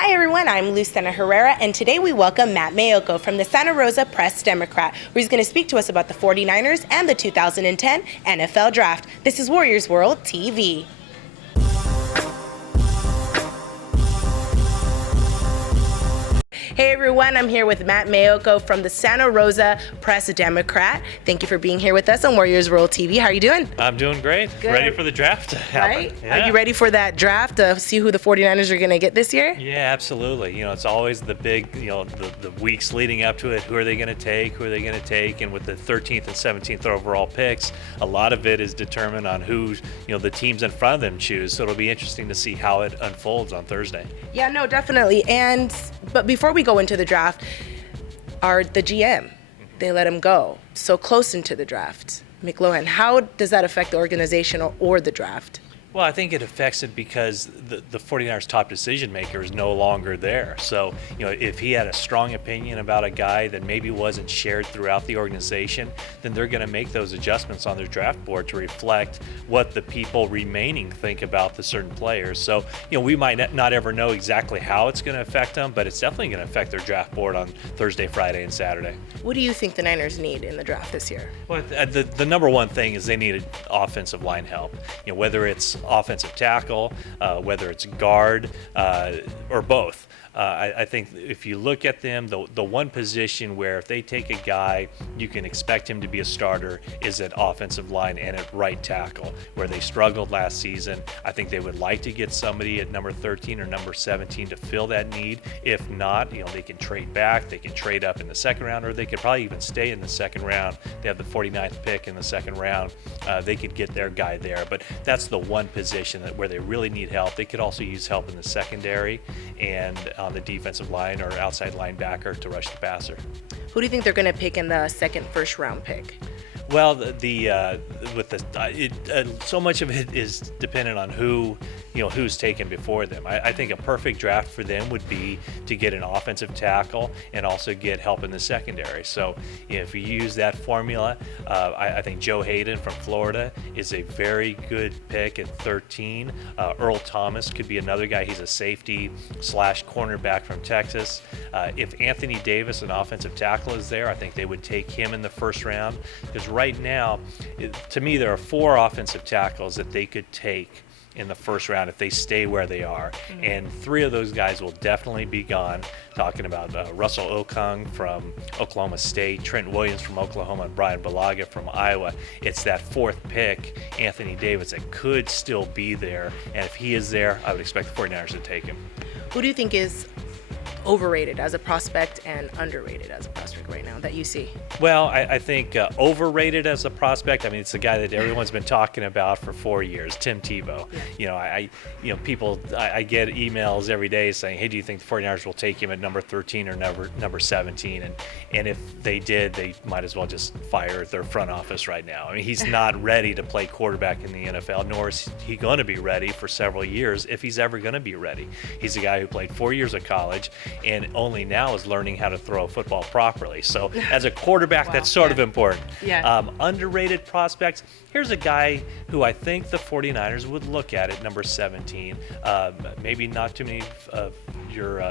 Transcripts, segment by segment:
Hi everyone, I'm Lucena Herrera, and today we welcome Matt Maiocco from the Santa Rosa Press-Democrat, where he's going to speak to us about the 49ers and the 2010 NFL Draft. This is Warriors World TV. Hey everyone, I'm here with Matt Maiocco from the Santa Rosa Press-Democrat. Thank you for being here with us on Warriors World TV. How are you doing? I'm doing great. Good. Ready for the draft to happen. Right? Yeah. Are you ready for that draft to see who the 49ers are going to get this year? Yeah, absolutely. You know, it's always the big, the weeks leading up to it. Who are they going to take? Who are they going to take? And with the 13th and 17th overall picks, a lot of it is determined on who, the teams in front of them choose. So it'll be interesting to see how it unfolds on Thursday. Yeah, no, definitely. But before we go into the draft, the GM, they let him go so close into the draft. McLaurin, how does that affect the organization or the draft? Well, I think it affects it because the 49ers top decision maker is no longer there. So, if he had a strong opinion about a guy that maybe wasn't shared throughout the organization, then they're going to make those adjustments on their draft board to reflect what the people remaining think about the certain players. So, we might not ever know exactly how it's going to affect them, but it's definitely going to affect their draft board on Thursday, Friday, and Saturday. What do you think the Niners need in the draft this year? Well, the number one thing is they need offensive line help. Whether it's offensive tackle, whether it's guard, or both. I think if you look at them, the one position where if they take a guy, you can expect him to be a starter is at offensive line and at right tackle, where they struggled last season. I think they would like to get somebody at number 13 or number 17 to fill that need. If not, they can trade back, they can trade up in the second round, or they could probably even stay in the second round. They have the 49th pick in the second round. They could get their guy there, but that's the one position where they really need help. They could also use help in the secondary and on the defensive line or outside linebacker to rush the passer. Who do you think they're going to pick in the second first-round pick? Well, so much of it is dependent on who's taken before them. I think a perfect draft for them would be to get an offensive tackle and also get help in the secondary. So if you use that formula, I think Joe Hayden from Florida is a very good pick at 13. Earl Thomas could be another guy. He's a safety / cornerback from Texas. If Anthony Davis, an offensive tackle, is there, I think they would take him in the first round, because right now, to me, there are 4 offensive tackles that they could take in the first round if they stay where they are. Mm-hmm. And 3 of those guys will definitely be gone. Talking about Russell Okung from Oklahoma State, Trent Williams from Oklahoma, and Brian Bulaga from Iowa. It's that 4th pick, Anthony Davis, that could still be there. And if he is there, I would expect the 49ers to take him. Who do you think is overrated as a prospect and underrated as a prospect right now that you see? Well, I think overrated as a prospect. I mean, it's the guy that everyone's been talking about for 4 years, Tim Tebow. Yeah. I get emails every day saying, "Hey, do you think the 49ers will take him at number 13 or number 17?" And if they did, they might as well just fire their front office right now. I mean, he's not ready to play quarterback in the NFL, nor is he going to be ready for several years if he's ever going to be ready. He's a guy who played 4 years of college and only now is learning how to throw a football properly. So as a quarterback, wow, that's sort of important. Yeah. Underrated prospects. Here's a guy who I think the 49ers would look at number 17. Maybe not too many of your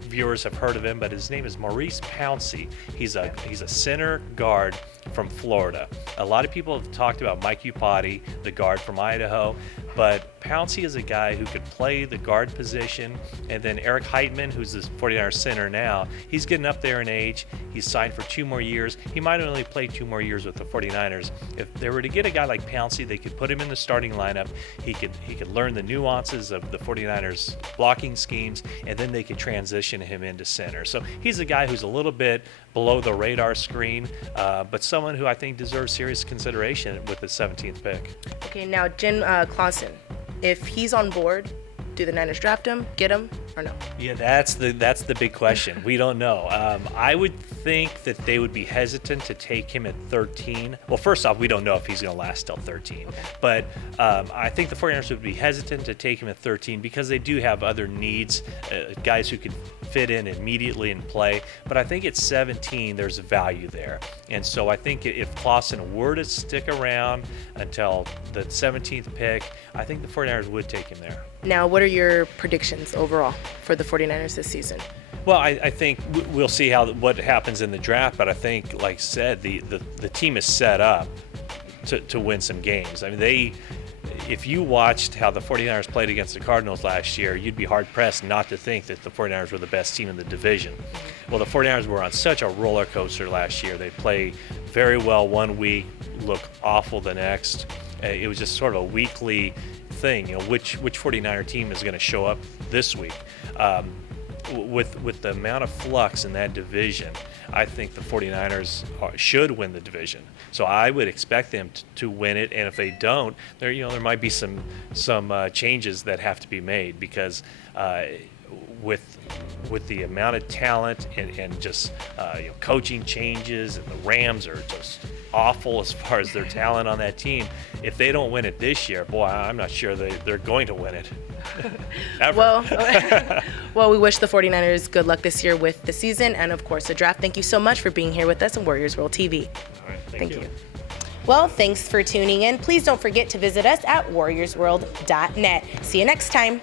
viewers have heard of him, but his name is Maurice Pouncey. He's a center guard from Florida. A lot of people have talked about Mike Upati, the guard from Idaho, but Pouncey is a guy who could play the guard position. And then Eric Heitman, who's the 49ers center now, he's getting up there in age. He's signed for 2 more years. He might only play 2 more years with the 49ers. If they were to get a guy like Pouncey, they could put him in the starting lineup. He could learn the nuances of the 49ers blocking schemes, and then they could transition him into center. So he's a guy who's a little bit below the radar screen, but someone who I think deserves serious consideration with the 17th pick. Okay, now Jen Clausen, if he's on board, do the Niners draft him, get him, or no? Yeah, that's the big question. We don't know. I would think that they would be hesitant to take him at 13. Well, first off, we don't know if he's going to last till 13. Okay. But I think the 49ers would be hesitant to take him at 13 because they do have other needs, guys who could fit in immediately and play. But I think at 17, there's value there. And so I think if Clausen were to stick around until the 17th pick, I think the 49ers would take him there. Now, what are your predictions overall for the 49ers this season? Well, I think we'll see what happens in the draft, but I think, like I said, the team is set up to win some games. I mean, if you watched how the 49ers played against the Cardinals last year, you'd be hard-pressed not to think that the 49ers were the best team in the division. Well, the 49ers were on such a roller coaster last year. They play very well one week, look awful the next. It was just sort of a weekly thing, which 49er team is going to show up this week. With the amount of flux in that division, I think the 49ers should win the division. So I would expect them to win it, and if they don't, there might be some changes that have to be made, because with the amount of talent and just coaching changes, and the Rams are just awful as far as their talent on that team. If they don't win it this year, boy, I'm not sure they're going to win it. Ever. Well, we wish the 49ers good luck this year with the season and, of course, the draft. Thank you so much for being here with us on Warriors World TV. All right, thank you. Well, thanks for tuning in. Please don't forget to visit us at WarriorsWorld.net. See you next time.